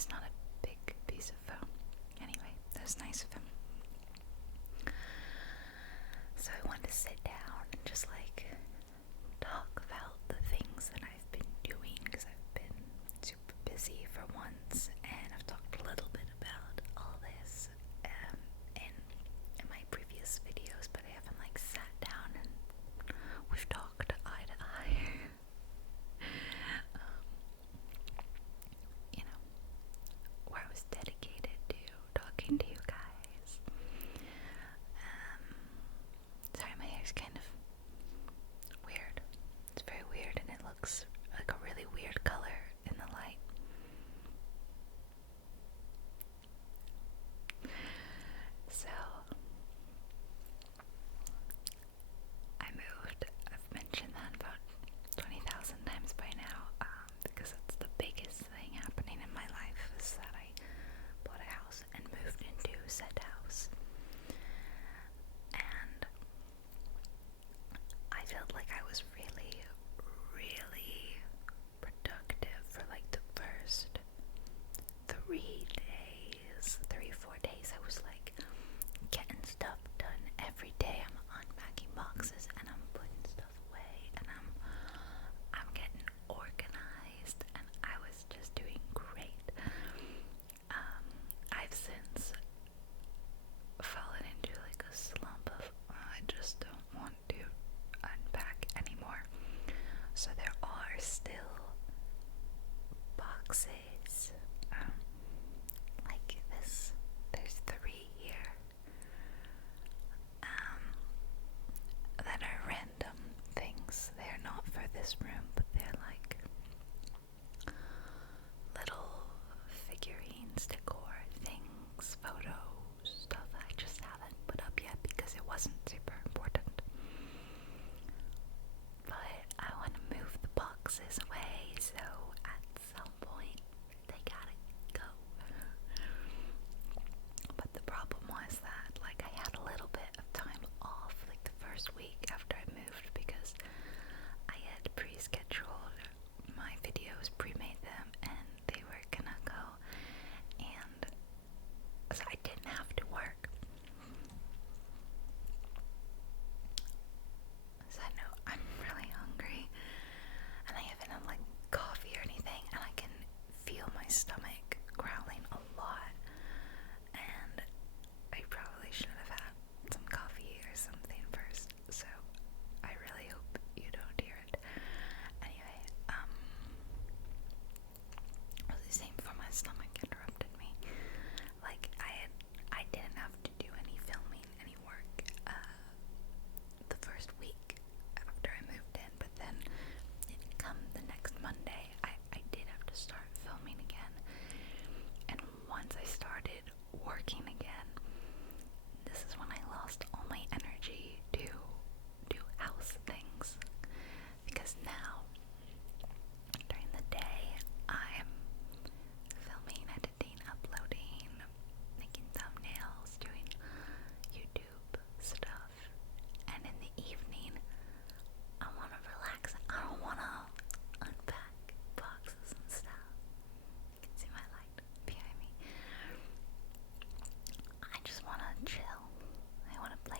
It's not a big piece of foam. Anyway, that's nice of him. So I wanted to sit down and just like talk about the things that I've been doing, because I've been super busy for once, and I've talked a little bit about all this in my previous videos, but I haven't like sat down and we've talked eye to eye. You know, where I was dedicated to talking to you guys. Sorry, my hair's kind of weird. It's very weird, and it looks like a really weird color in the light. So, I moved. I've mentioned that about 20,000 times by now, because that's the biggest thing happening in my life, is that I bought a house and moved into said house. And I felt like I was really, really productive for like the first 3 days, 4 days. I was like getting stuff done every day. I'm unpacking boxes and I'm putting stuff away, and I'm getting organized, and I was just doing great. I've since fallen into like a slump of I just don't want to unpack anymore. So there are still boxes like this. There's 3 here that are random things. They're not for this room, but they're like little figurines, decor things, photos, stuff that I just haven't put up yet because it wasn't super important. But I want to move the boxes away, so at some point they gotta go. But the problem was that like I had a little bit of time off like the first week after I moved, because I had pre-scheduled my videos, pre-made them, and they were gonna go, and so I didn't have to work. So I know I'm really hungry, and I haven't had like coffee or anything, and I can feel my stomach growling a lot, and I probably should have had some coffee or something first, so I really hope you don't hear it. Anyway, what was I saying before my stomach interrupted me? Like, I didn't have to do any filming, any work, the first week after I moved in, but then come the next Monday, I did have to start filming again. And once I started working again, this is when I lost all my energy to do house things, because now during the day I'm filming, editing, uploading, making thumbnails, doing YouTube stuff, and in the evening I want to relax. I don't want to unpack boxes and stuff. You can see my light behind me. I just want to chill. I want to play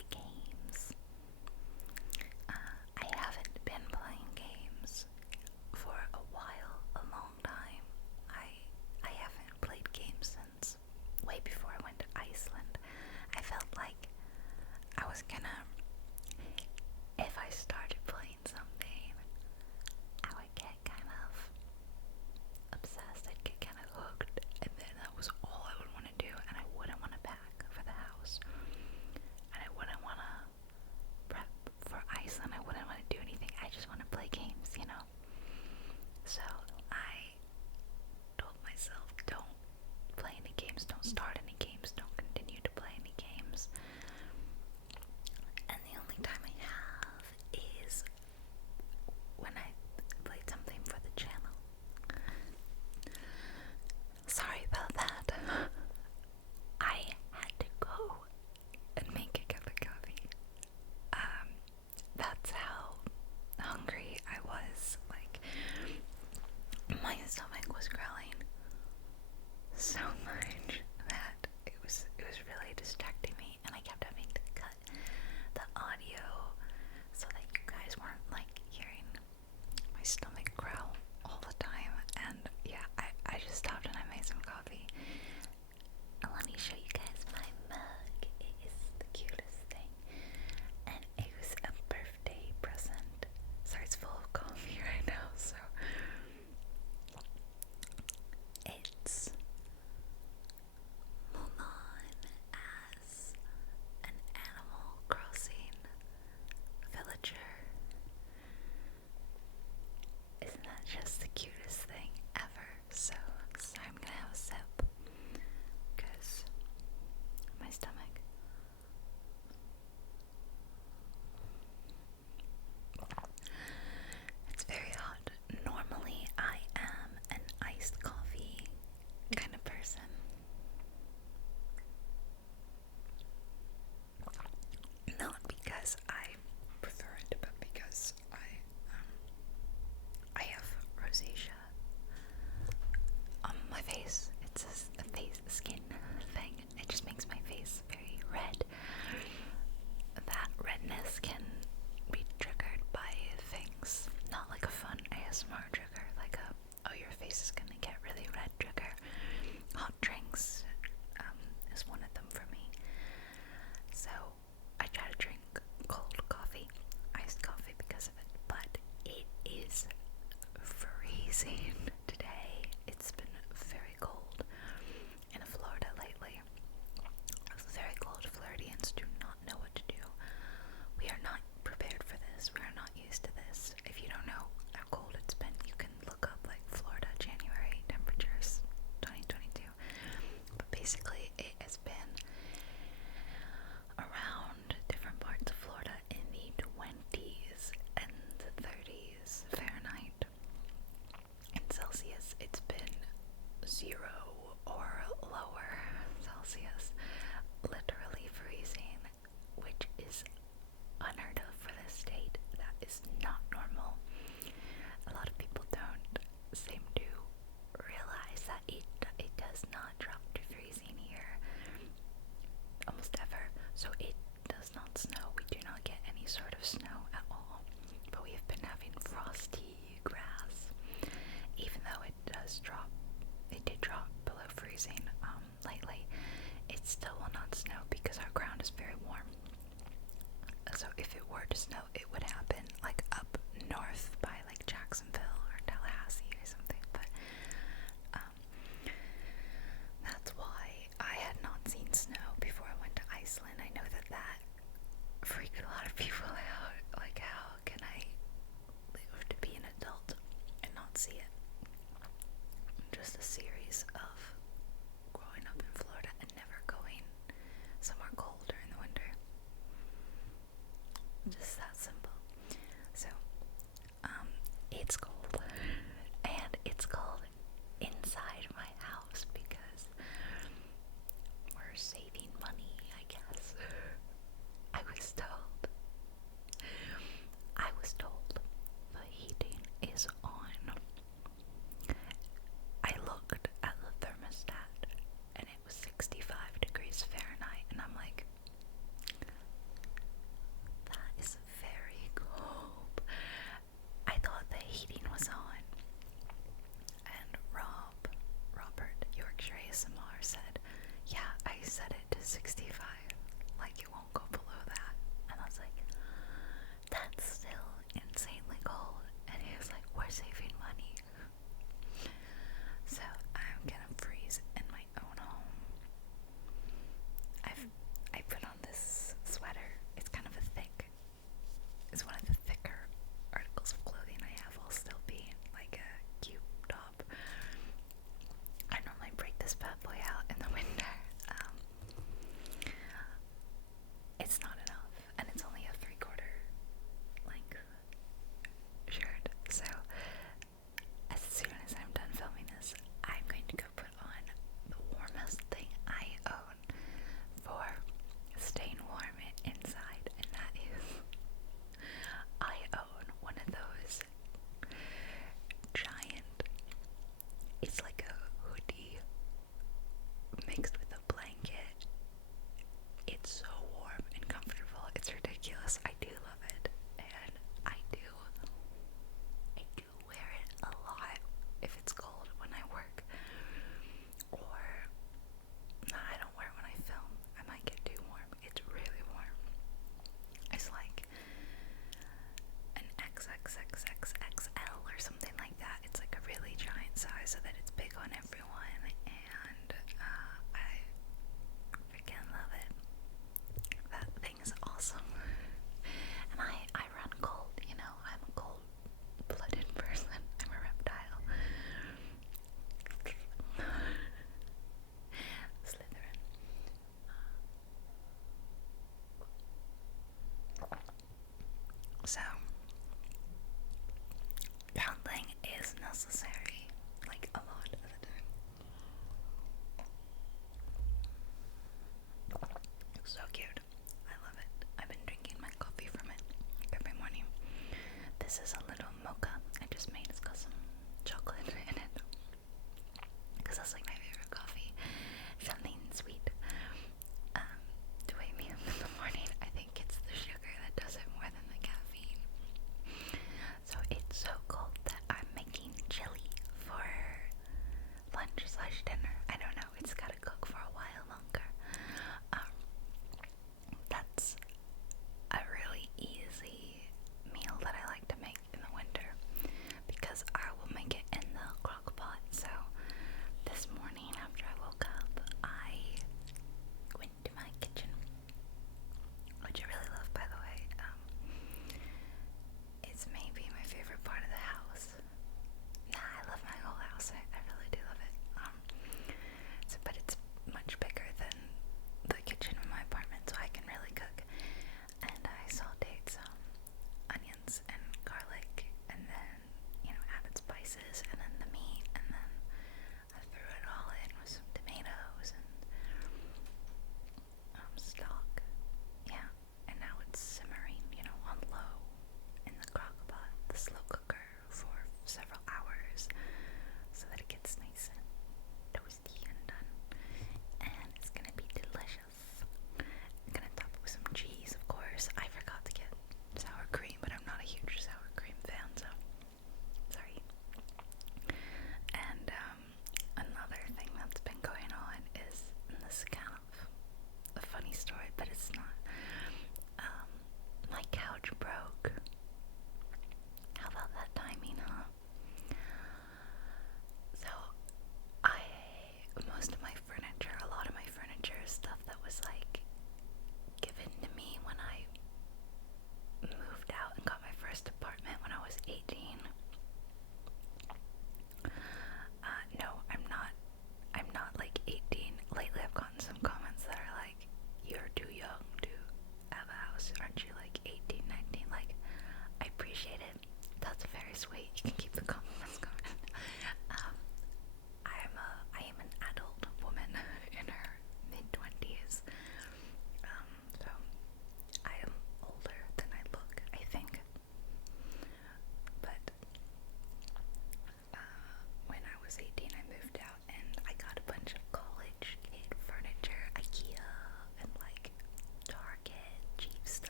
freezing today. It's been very cold in Florida lately. Very cold. Floridians do not know what to do. We are not prepared for this. We are not used to this. If you don't know how cold it's been, you can look up like Florida January temperatures 2022. But basically it has been around different parts of Florida in the 20s and the 30s Fahrenheit. In Celsius, it's been 0 or lower Celsius, literally freezing, which is unheard of for this state. That is not normal. A lot of people don't seem to realize that it does not drop to freezing here almost ever. So it does not snow. We do not get any sort of snow at all. But we have been having frosty grass, even though it did drop below freezing lately. It still will not snow because our ground is very warm. So if it were to snow, it would happen like up north by like Jacksonville or Tallahassee or something. But that's why I had not seen snow before I went to Iceland. I know that freaked a lot of people out. Like, how can I live to be an adult and not see it? Just a series of growing up in Florida and never going somewhere colder in the winter. Just that simple. So, it's cold. And it's cold inside my house because we're saving money, I guess. I was told the heating is on. I looked at the thermostat and it was 65 degrees Fahrenheit, and I'm like, that is very cold. I thought the heating was on. And Robert, Yorkshire ASMR, said, yeah, I set it to 65. Like, it won't go below that. And I was like, that's still insanely cold. And he was like, we're saving money. So I'm gonna freeze in my own home. I put on this sweater. It's kind of it's one of the thicker articles of clothing I have, while still being like a cute top. I normally break this bad boy out in the winter. It's not enough, and it's only a 3/4 length shirt. So as soon as I'm done filming this, I'm going to go put on the warmest thing I own for staying warm inside, and that is, I own one of those giant, it's like a hoodie mixed with a blanket. It's so warm and comfortable. It's ridiculous. I do love it, and I do wear it a lot if it's cold when I work, or I don't wear it when I film. I might get too warm. It's really warm. It's like an XXXXXL or something like that. It's like a really giant size so that it's big on everyone, and I freaking love it. That thing is awesome. And I run cold, you know. I'm a cold-blooded person. I'm a reptile. Slytherin. So, grounding is necessary, like a lot of the time. So cute. I love it. I've been drinking my coffee from it every morning. This is a little mocha I just made. It's got some chocolate in it, because that's like my favorite coffee. Something sweet to wake me up in the morning. I think it's the sugar that does it more than the caffeine. So it's so cold that I'm making chili for lunch/dinner. I don't know. It's gotta cook for a while longer. That's a really easy meal that I like to make in the winter, because I will make it in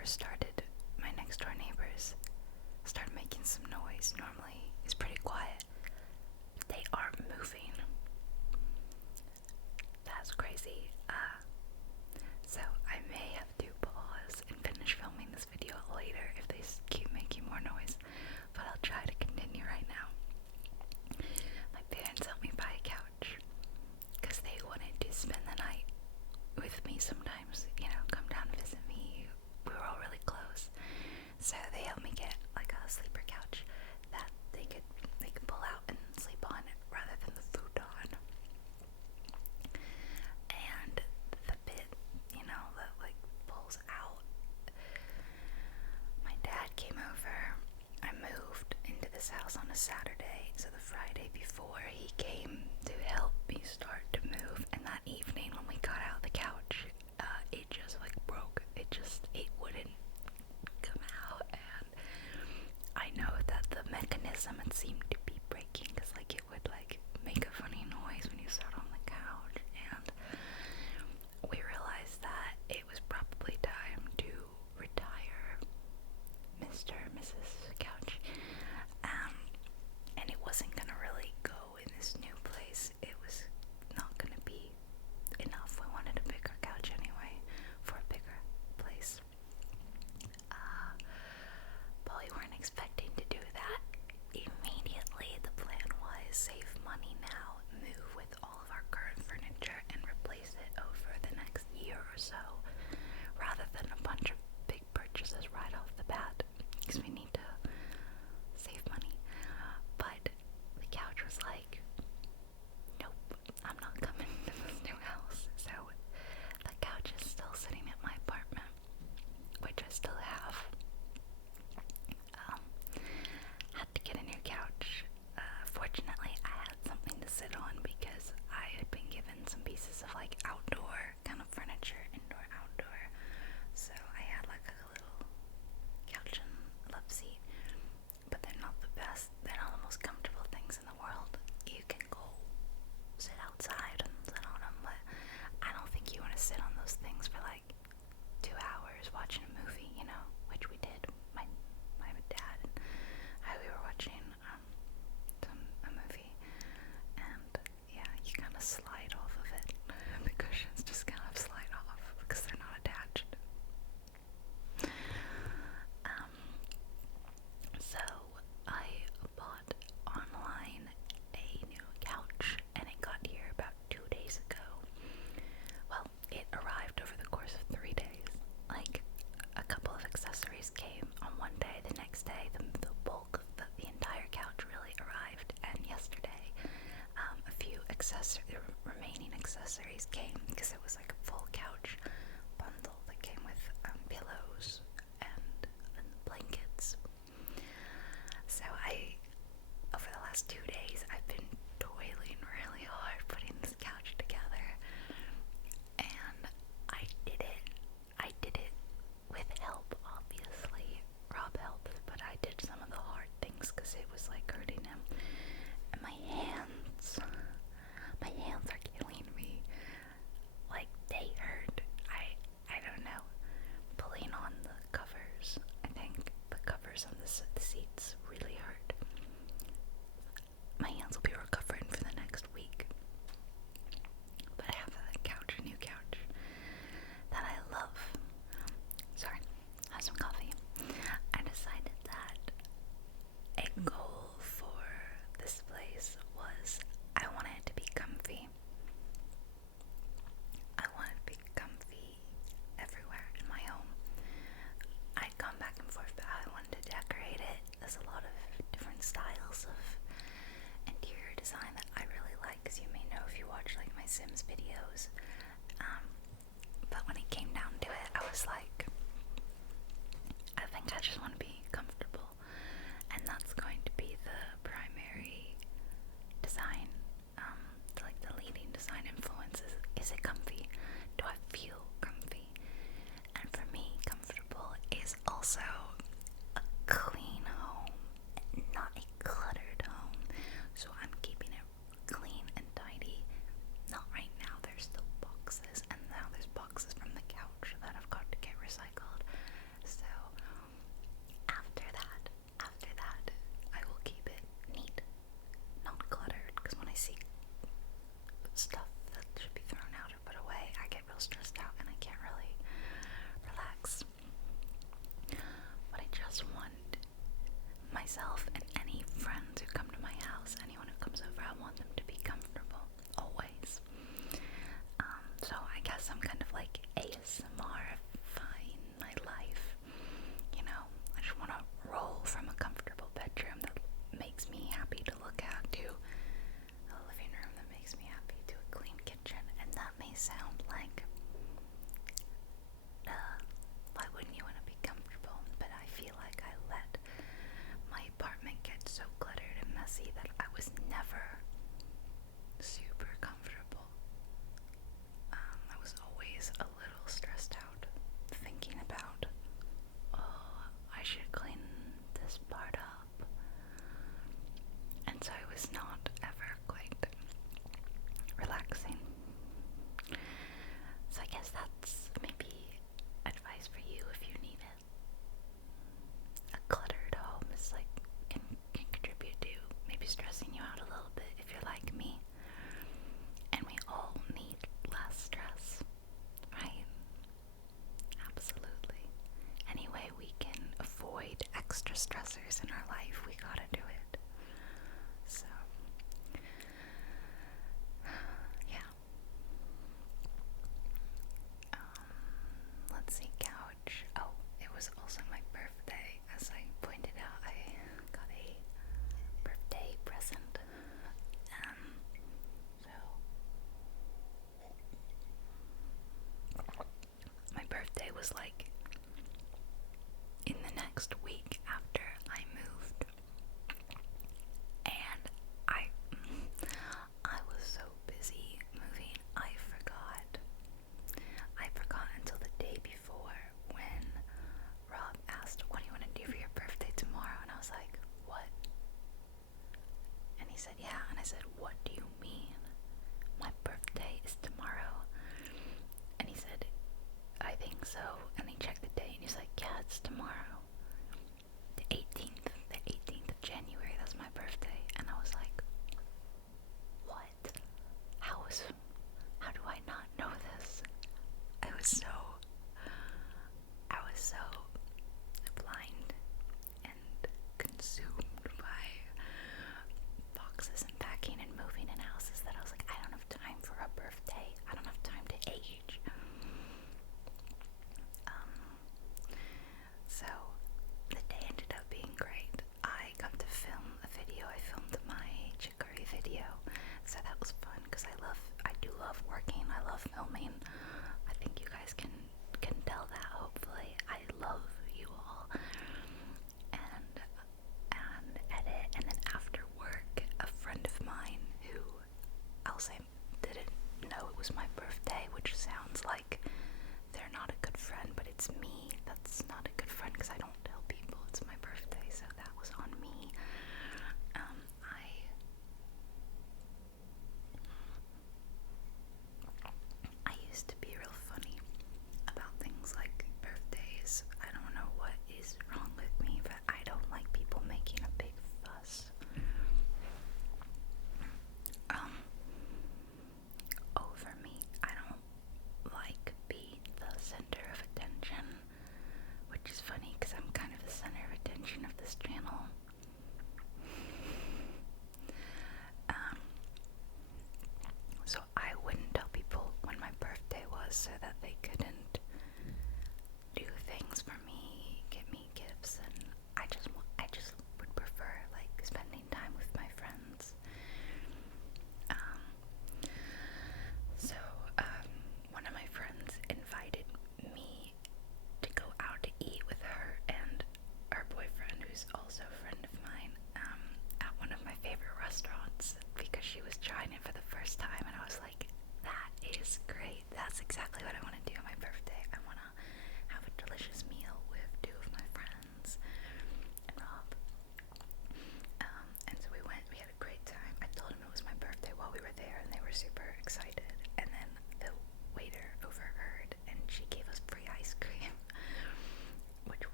my next door neighbors started making some noise. Normally it's pretty quiet. They are moving. That's crazy. So I may have to pause and finish filming this video later if they keep making more noise, but I'll try to continue right now. My parents helped me buy a couch because they wanted to spend the night with me sometimes, come down and visit me. We were all really close, so they helped me get like a sleeper couch that they could pull out and sleep on rather than the futon. And the bit, that like pulls out. My dad came over. I moved into this house on a Saturday, so the Friday before he came to help me start to move, and that evening when we got out of the couch, it just like broke. It wouldn't come out, and I know that the mechanism had seemed to be breaking because like it would like make a funny noise when you sat on the couch, and we realized that it was probably time to retire Mr. and Mrs. Couch, and it wasn't gonna really go in this new place. It was not gonna be enough. We wanted a bigger couch anyway for a bigger place. But we weren't expecting to do that immediately. The plan was save money now, move with all of our current furniture, and replace it over the next year or so, rather than a bunch of big purchases right off the bat, because we need to save money. But the couch was like, nope, I'm not coming to this new house. So the couch is still sitting at my apartment, which I still have. Had to get a new couch. Fortunately, I had something to sit on because I had been given some pieces of like outdoor kind of furniture, indoor, outdoor. So I had like a little couch and love seat, but they're not the best. They're not the most comfortable things in the world. You can go sit outside and sit on them, but I don't think you want to sit on those things for like 2 hours watching a movie, which we did. My dad and I, we were watching a movie, and yeah, you kind of slide off of it. The cushions just kind of slide off because they're not attached. So I bought online a new couch, and it got here about 2 days ago. Well, it arrived over the course of 3 days. Like, a couple of accessories came on one day. The next day, the bulk of the entire couch really arrived. And yesterday, a few remaining accessories came, because it was like a full couch bundle that came with pillows and blankets. So over the last 2 days, I've been toiling really hard putting this couch together, and I did it with help, obviously. Rob helped, but I did some of the hard things because it was like hurting him. And my hands are killing me. Like, they see that I was never super comfortable. I was always a little stressed out, thinking about, oh, I should clean this part up. And so it was not ever quite relaxing. So I guess that's maybe advice for you if you need it. A cluttered home is like can contribute to maybe stressing you out a little bit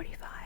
45.